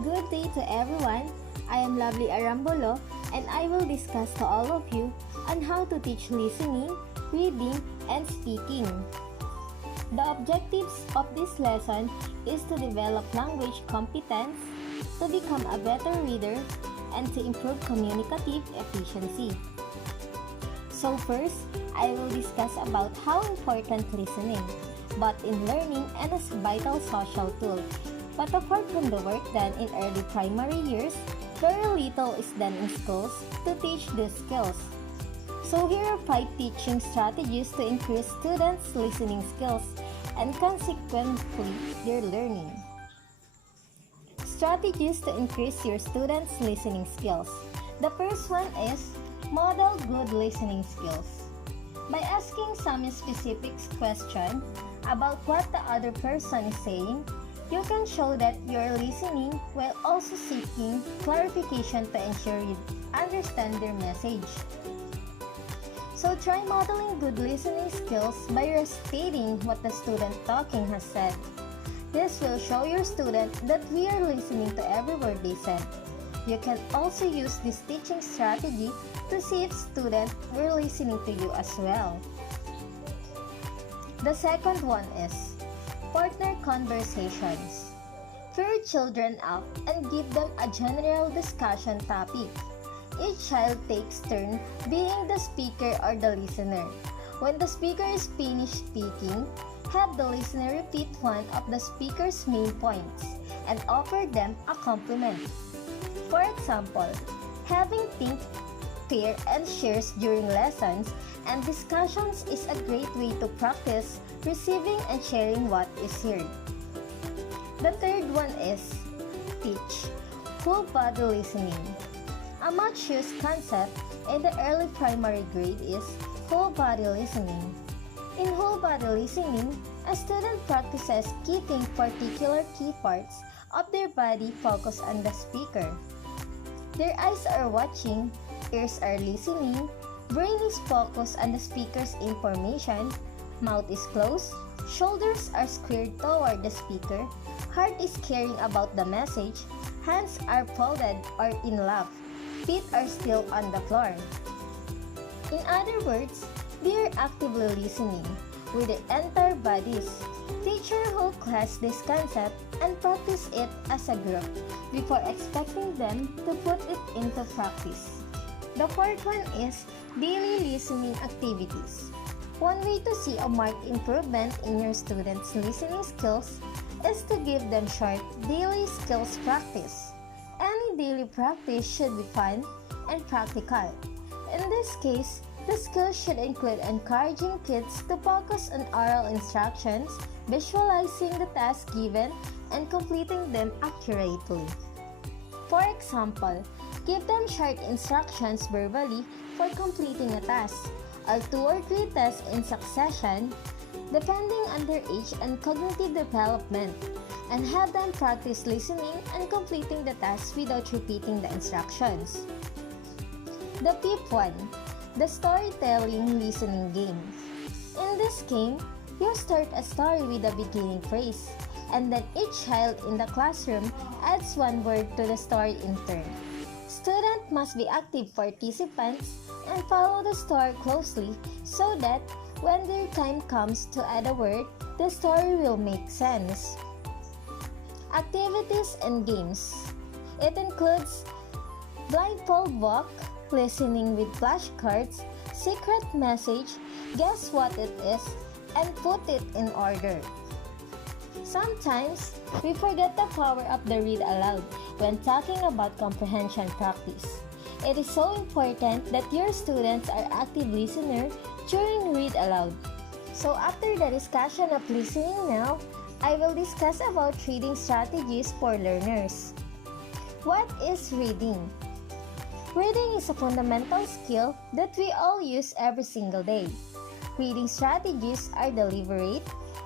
Good day to everyone. I am Lovely Arambolo and I will discuss to all of you on how to teach listening, reading, and speaking. The objectives of this lesson is to develop language competence, to become a better reader, and to improve communicative efficiency. So first, I will discuss about how important listening, both in learning and as a vital social tool. But apart from the work done in early primary years, very little is done in schools to teach these skills. So here are 5 teaching strategies to increase students' listening skills and consequently their learning. Strategies to increase your students' listening skills. The first one is model good listening skills. By asking some specific question about what the other person is saying, you can show that you are listening while also seeking clarification to ensure you understand their message. So try modeling good listening skills by restating what the student talking has said. This will show your student that we are listening to every word they said. You can also use this teaching strategy to see if students were listening to you as well. The second one is partner conversations. Pair children up and give them a general discussion topic. Each child takes turn being the speaker or the listener. When the speaker is finished speaking, have the listener repeat one of the speaker's main points and offer them a compliment. For example, having think, pair, and shares during lessons and discussions is a great way to practice receiving and sharing what is heard. The third one is teach whole body listening. A much used concept in the early primary grade is whole body listening. In whole body listening, a student practices keeping particular key parts of their body focused on the speaker. Their eyes are watching, ears are listening, brain is focused on the speaker's information, mouth is closed, shoulders are squared toward the speaker, heart is caring about the message, hands are folded or in lap, feet are still on the floor. In other words, they are actively listening with their entire bodies. Teacher whole class this concept and practice it as a group before expecting them to put it into practice. The fourth one is daily listening activities. One way to see a marked improvement in your students' listening skills is to give them short daily skills practice. Any daily practice should be fun and practical. In this case, the skills should include encouraging kids to focus on oral instructions, visualizing the task given, and completing them accurately. For example, give them short instructions verbally for completing a task, or 2 or 3 tests in succession, depending on their age and cognitive development, and have them practice listening and completing the task without repeating the instructions. The fifth one, the storytelling listening game. In this game, you start a story with a beginning phrase, and then each child in the classroom adds one word to the story in turn. Students must be active participants and follow the story closely so that when their time comes to add a word, the story will make sense. Activities and games. It includes blindfold walk, listening with flashcards, secret message, guess what it is, and put it in order. Sometimes, we forget the power of the read aloud when talking about comprehension practice. It is so important that your students are active listeners during read aloud. So after the discussion of listening now, I will discuss about reading strategies for learners. What is reading? Reading is a fundamental skill that we all use every single day. Reading strategies are deliberate,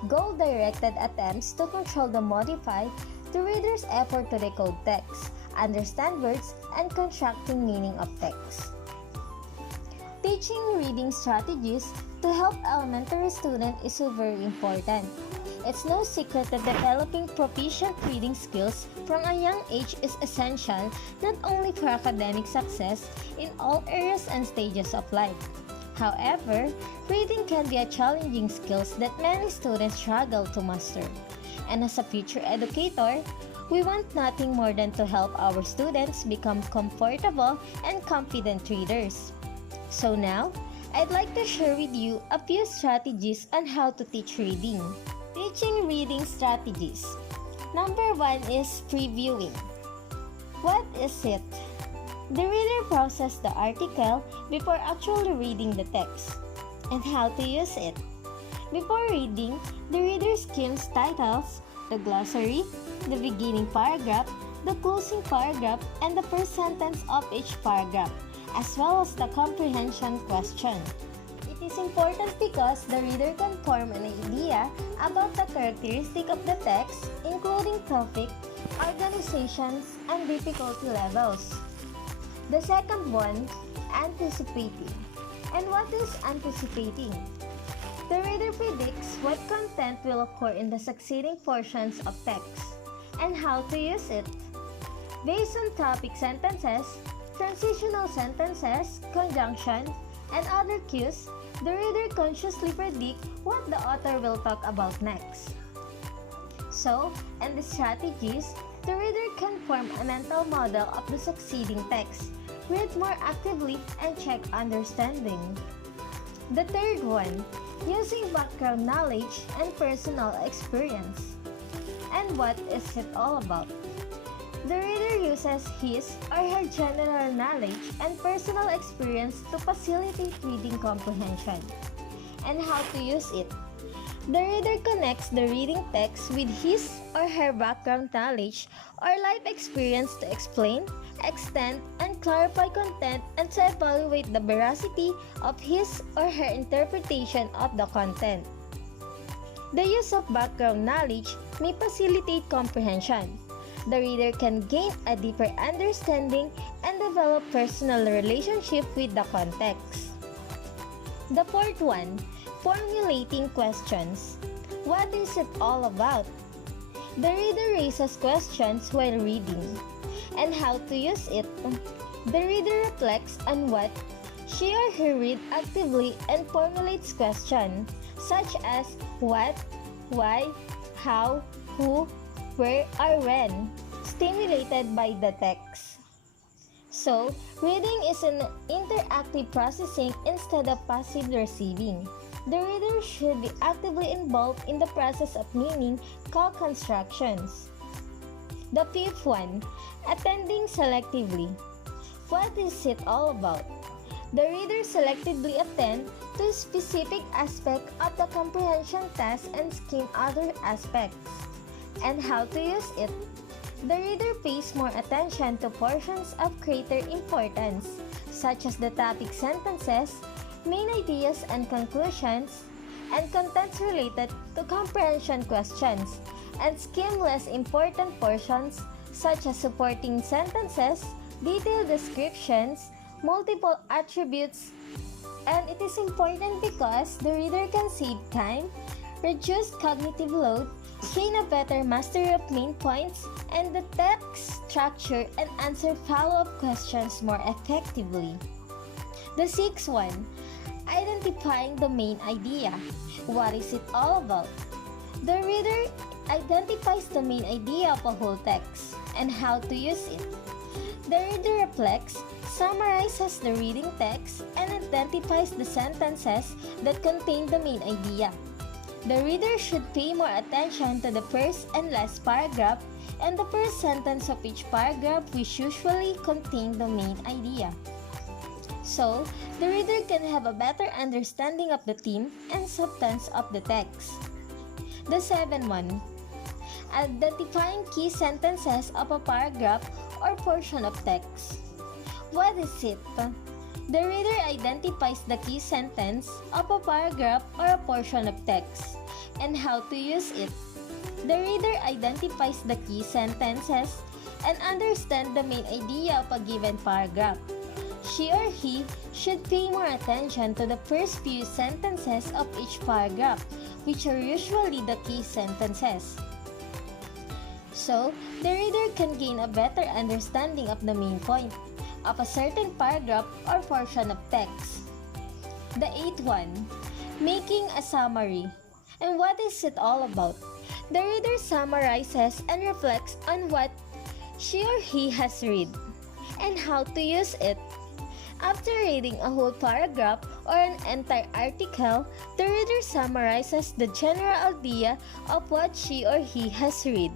goal-directed attempts to control the modify the reader's effort to decode text, understand words, and constructing meaning of text. Teaching reading strategies to help elementary students is so very important. It's no secret that developing proficient reading skills from a young age is essential not only for academic success in all areas and stages of life. However, reading can be a challenging skill that many students struggle to master. And as a future educator, we want nothing more than to help our students become comfortable and confident readers. So now, I'd like to share with you a few strategies on how to teach reading. Teaching reading strategies. Number 1 is previewing. What is it? The reader processes the article before actually reading the text. And how to use it? Before reading, the reader skims titles, the glossary, the beginning paragraph, the closing paragraph, and the first sentence of each paragraph, as well as the comprehension question. It is important because the reader can form an idea about the characteristic of the text, including topic, organizations, and difficulty levels. The second one, anticipating. And what is anticipating? The reader predicts what content will occur in the succeeding portions of text and how to use it. Based on topic sentences, transitional sentences, conjunction, and other cues, the reader consciously predicts what the author will talk about next. So, in the strategies, the reader can form a mental model of the succeeding text, read more actively, and check understanding. The third one, using background knowledge and personal experience. And what is it all about? The reader uses his or her general knowledge and personal experience to facilitate reading comprehension. And how to use it? The reader connects the reading text with his or her background knowledge or life experience to explain, extend, and clarify content and to evaluate the veracity of his or her interpretation of the content. The use of background knowledge may facilitate comprehension. The reader can gain a deeper understanding and develop personal relationship with the context. The fourth one, formulating questions. What is it all about? The reader raises questions while reading. And how to use it? The reader reflects on what she or he read actively and formulates questions such as what, why, how, who, where, or when, stimulated by the text. So, reading is an interactive processing instead of passive receiving. The reader should be actively involved in the process of meaning co-constructions. The fifth one, attending selectively. What is it all about? The reader selectively attend to a specific aspect of the comprehension test and skim other aspects. And how to use it? The reader pays more attention to portions of greater importance, such as the topic sentences, main ideas and conclusions, and contents related to comprehension questions, and skim less important portions such as supporting sentences, detailed descriptions, multiple attributes. And it is important because the reader can save time, reduce cognitive load, gain a better mastery of main points and the text structure, and answer follow-up questions more effectively. The sixth one, identifying the main idea. What is it all about? The reader identifies the main idea of a whole text and how to use it. The reader reflects, summarizes the reading text, and identifies the sentences that contain the main idea. The reader should pay more attention to the first and last paragraph and the first sentence of each paragraph, which usually contain the main idea. So, the reader can have a better understanding of the theme and substance of the text. The seventh one, identifying key sentences of a paragraph or portion of text. What is it? The reader identifies the key sentence of a paragraph or a portion of text and how to use it. The reader identifies the key sentences and understands the main idea of a given paragraph. She or he should pay more attention to the first few sentences of each paragraph, which are usually the key sentences. So, the reader can gain a better understanding of the main point of a certain paragraph or portion of text. The eighth one, making a summary. And what is it all about? The reader summarizes and reflects on what she or he has read and how to use it. After reading a whole paragraph or an entire article, the reader summarizes the general idea of what she or he has read.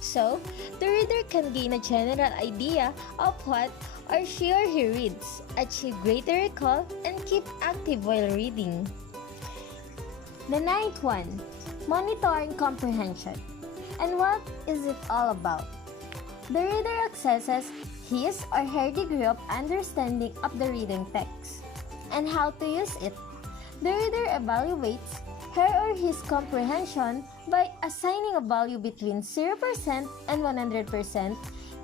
So, the reader can gain a general idea of what or she or he reads, achieve greater recall, and keep active while reading. The ninth one, monitoring comprehension. And what is it all about? The reader assesses his or her degree of understanding of the reading text and how to use it. The reader evaluates her or his comprehension by assigning a value between 0% and 100%,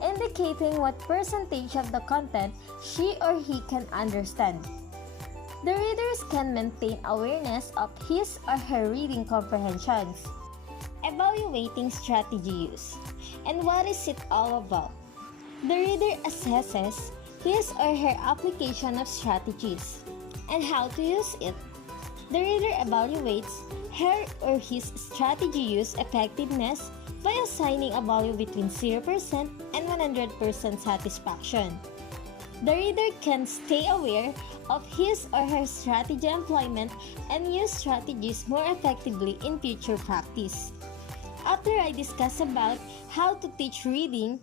indicating what percentage of the content she or he can understand. The readers can maintain awareness of his or her reading comprehensions. Evaluating strategy use. And what is it all about? The reader assesses his or her application of strategies and how to use it. The reader evaluates her or his strategy use effectiveness by assigning a value between 0% and 100% satisfaction. The reader can stay aware of his or her strategy employment and use strategies more effectively in future practice. After I discuss about how to teach reading,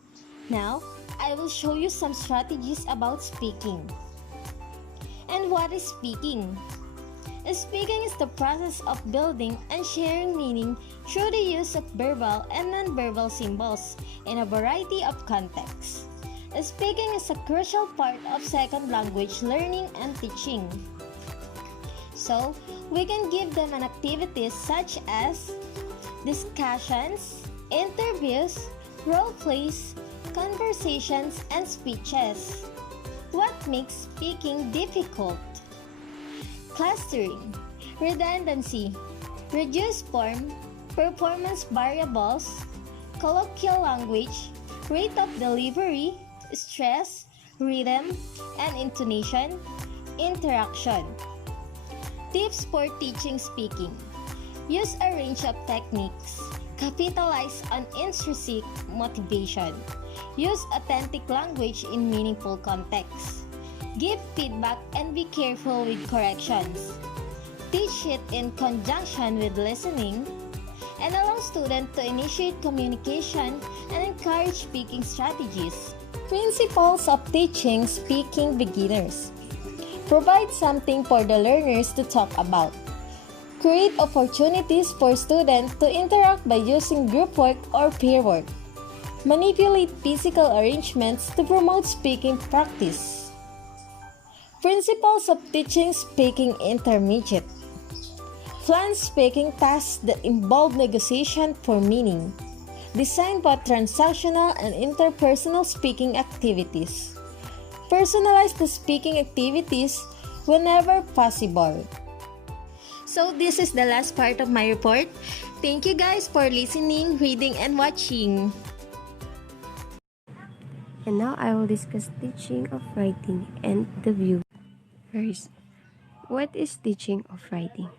now I will show you some strategies about speaking. And what is speaking? Speaking is the process of building and sharing meaning through the use of verbal and nonverbal symbols in a variety of contexts. Speaking is a crucial part of second language learning and teaching. So, we can give them an activities such as discussions, interviews, role plays, conversations, and speeches. What makes speaking difficult? Clustering, redundancy, reduced form, performance variables, colloquial language, rate of delivery, stress, rhythm, and intonation, interaction. Tips for teaching speaking. Use a range of techniques. Capitalize on intrinsic motivation. Use authentic language in meaningful contexts. Give feedback and be careful with corrections. Teach it in conjunction with listening. And allow students to initiate communication and encourage speaking strategies. Principles of teaching speaking beginners. Provide something for the learners to talk about. Create opportunities for students to interact by using group work or peer work. Manipulate physical arrangements to promote speaking practice. Principles of teaching speaking intermediate. Plan speaking tasks that involve negotiation for meaning. Design both transactional and interpersonal speaking activities. Personalize the speaking activities whenever possible. So this is the last part of my report. Thank you guys for listening, reading, and watching. And now I will discuss teaching of writing and the view. First, what is teaching of writing?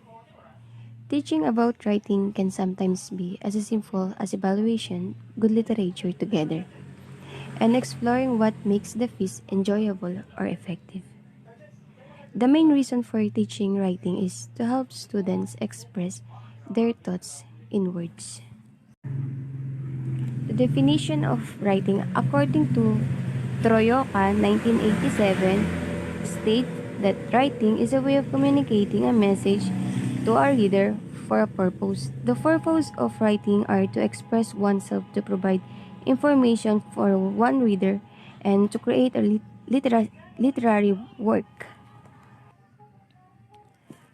Teaching about writing can sometimes be as simple as evaluation, good literature together, and exploring what makes the piece enjoyable or effective. The main reason for teaching writing is to help students express their thoughts in words. The definition of writing according to Troyoka 1987 states that writing is a way of communicating a message to a reader for a purpose. The purpose of writing are to express oneself, to provide information for one reader, and to create a literary work.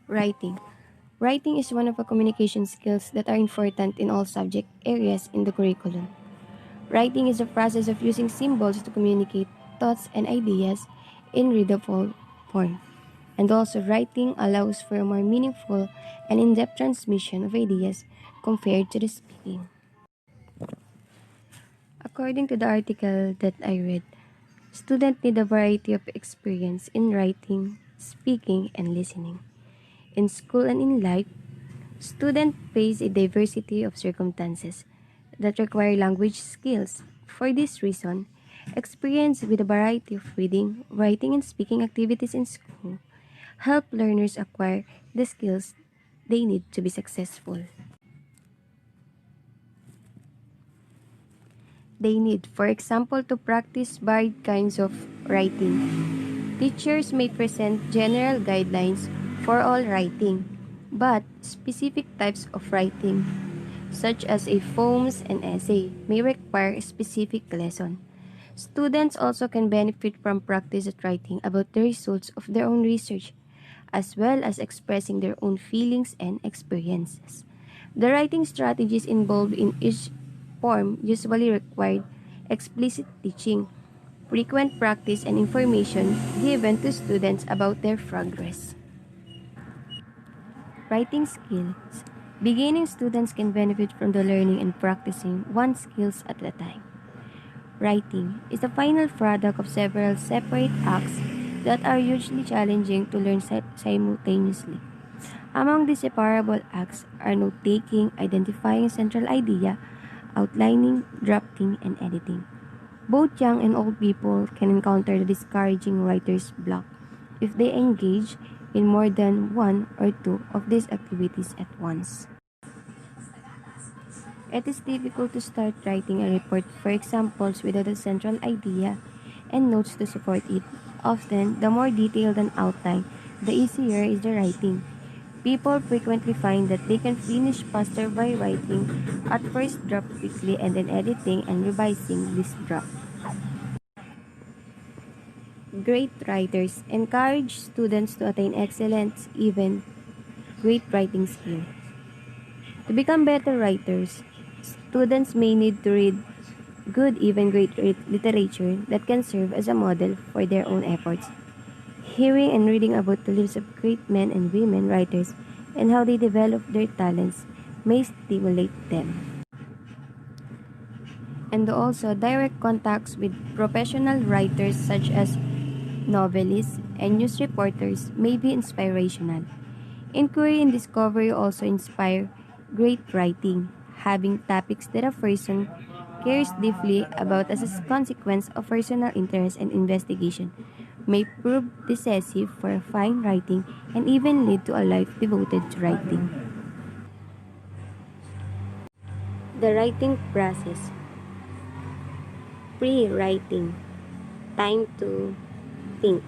Writing. Writing is one of the communication skills that are important in all subject areas in the curriculum. Writing is a process of using symbols to communicate thoughts and ideas in readable form. And also, writing allows for a more meaningful and in-depth transmission of ideas compared to the speaking. According to the article that I read, students need a variety of experience in writing, speaking, and listening. In school and in life, students face a diversity of circumstances that require language skills. For this reason, experience with a variety of reading, writing, and speaking activities in school help learners acquire the skills they need to be successful. They need, for example, to practice varied kinds of writing. Teachers may present general guidelines for all writing, but specific types of writing, such as a poems and essay, may require a specific lesson. Students also can benefit from practice at writing about the results of their own research, as well as expressing their own feelings and experiences. The writing strategies involved in each form usually required explicit teaching, frequent practice, and information given to students about their progress. Writing skills. Beginning students can benefit from the learning and practicing one skills at a time. Writing is the final product of several separate acts that are usually challenging to learn simultaneously. Among these separable acts are note-taking, identifying a central idea, outlining, drafting, and editing. Both young and old people can encounter the discouraging writer's block if they engage in more than one or two of these activities at once. It is difficult to start writing a report, for examples, without a central idea and notes to support it. Often, the more detailed an outline, the easier is the writing. People frequently find that they can finish faster by writing at first draft quickly and then editing and revising this draft. Great writers encourage students to attain excellence, even great writing skill. To become better writers, students may need to read good, even great literature that can serve as a model for their own efforts. Hearing and reading about the lives of great men and women writers and how they developed their talents may stimulate them. And also, direct contacts with professional writers such as novelists and news reporters may be inspirational. Inquiry and discovery also inspire great writing, having topics that a person cares deeply about as a consequence of personal interest and investigation may prove decisive for fine writing and even lead to a life devoted to writing. The writing process. Pre-writing. Time to think.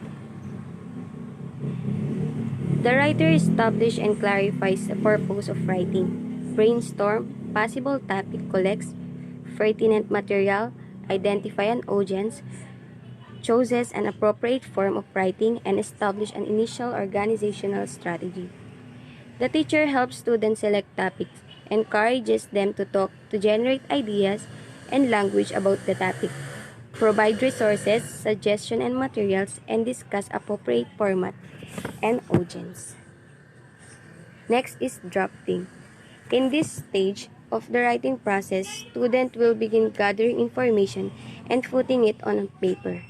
The writer establishes and clarifies the purpose of writing. Brainstorm possible topic, collects pertinent material, identify an audience, chooses an appropriate form of writing, and establish an initial organizational strategy. The teacher helps students select topics, encourages them to talk, to generate ideas and language about the topic, provide resources, suggestions, and materials, and discuss appropriate format and audience. Next is drafting. In this stage of the writing process, student will begin gathering information and putting it on paper.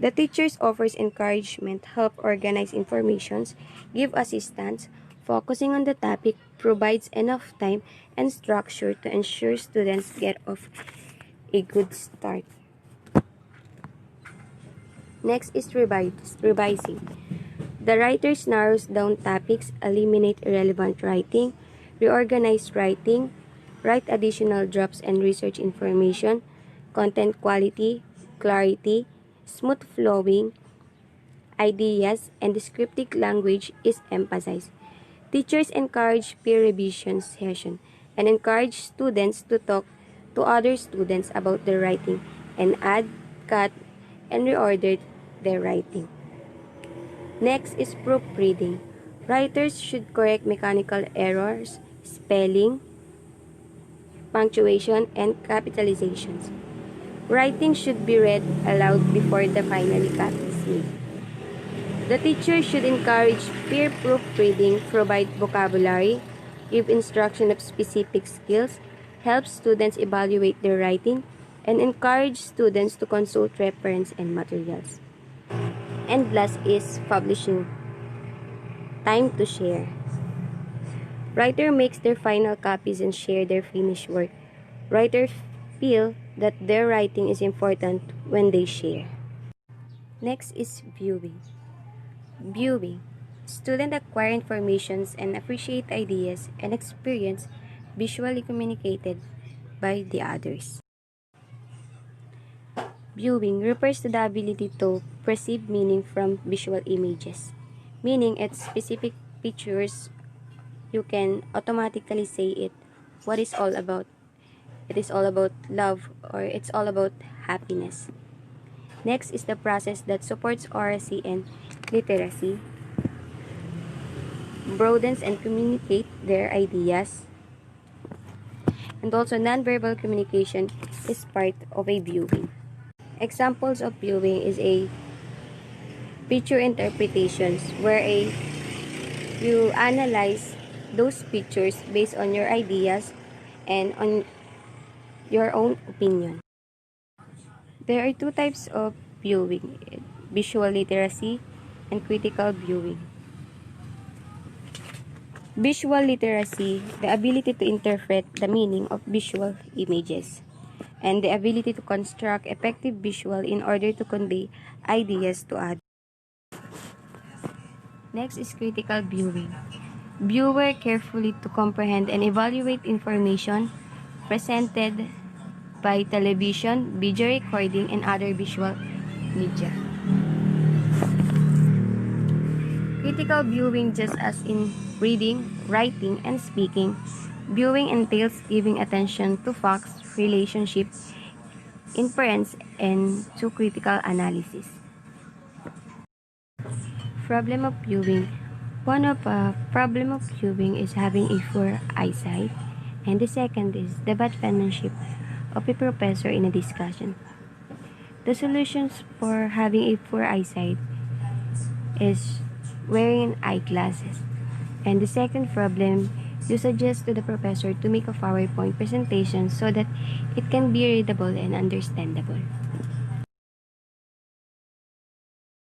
The teachers offers encouragement, help organize informations, give assistance, focusing on the topic, provides enough time and structure to ensure students get off a good start. Next is revising. The writers narrows down topics, eliminate irrelevant writing, reorganize writing, write additional drafts and research information, content quality, clarity, smooth flowing, ideas, and descriptive language is emphasized. Teachers encourage peer revision session and encourage students to talk to other students about their writing and add, cut, and reorder their writing. Next is proofreading. Writers should correct mechanical errors, spelling, punctuation, and capitalizations. Writing should be read aloud before the final copy is made. The teacher should encourage peer proofreading, provide vocabulary, give instruction of specific skills, help students evaluate their writing, and encourage students to consult reference and materials. And last is publishing. Time to share. Writer makes their final copies and share their finished work. Writers feel that their writing is important when they share. Next is viewing. Viewing. Students acquire informations and appreciate ideas and experience visually communicated by the others. Viewing refers to the ability to perceive meaning from visual images, meaning it's specific pictures you can automatically say it what is all about. It is all about love or it's all about happiness. Next is the process that supports oracy and literacy, broadens and communicate their ideas, and also nonverbal communication is part of a viewing. Examples of viewing is a picture interpretations where you analyze those pictures based on your ideas and on your own opinion. There are two types of viewing, visual literacy and critical viewing. Visual literacy, the ability to interpret the meaning of visual images, and the ability to construct effective visual in order to convey ideas to others. Next is critical viewing. Viewer carefully to comprehend and evaluate information presented by television, video recording, and other visual media. Critical viewing, just as in reading, writing, and speaking, viewing entails giving attention to facts, relationship, inference, and to critical analysis. Problem of viewing. One of problem of viewing is having a poor eyesight, and the second is the bad penmanship of a professor in a discussion. The solutions for having a poor eyesight is wearing eyeglasses. And the second problem, you suggest to the professor to make a PowerPoint presentation so that it can be readable and understandable.